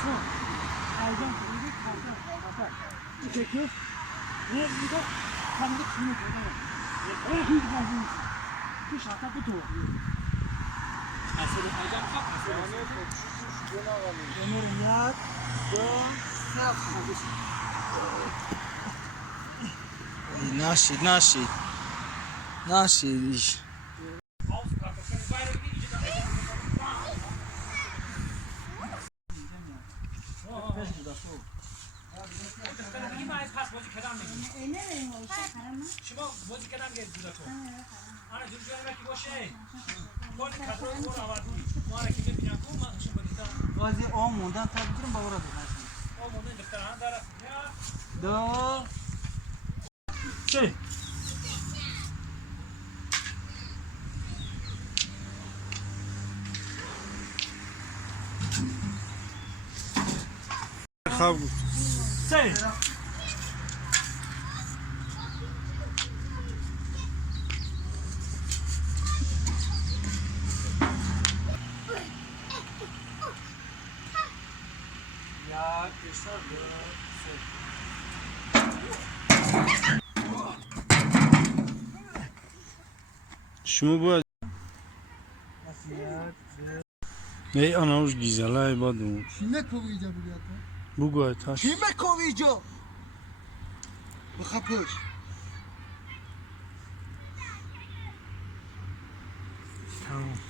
알던 그룹이 가서 이렇게 내 이거 한국 팀을 보다가 왜 힘이 가지고 그 샤타부터 아세르 아이장 팍 아세르 오늘은 약더 생각하고 있어. Nasce. Bazı 10 mundan tabikirim bağıra da şey şey ya kısa Şunu bu. Ey ana hoş güzel ay badum. Kime kovuyacağım buraya? Bu gay taş. Kime kovuyacağım? Bu kapış. Tamam.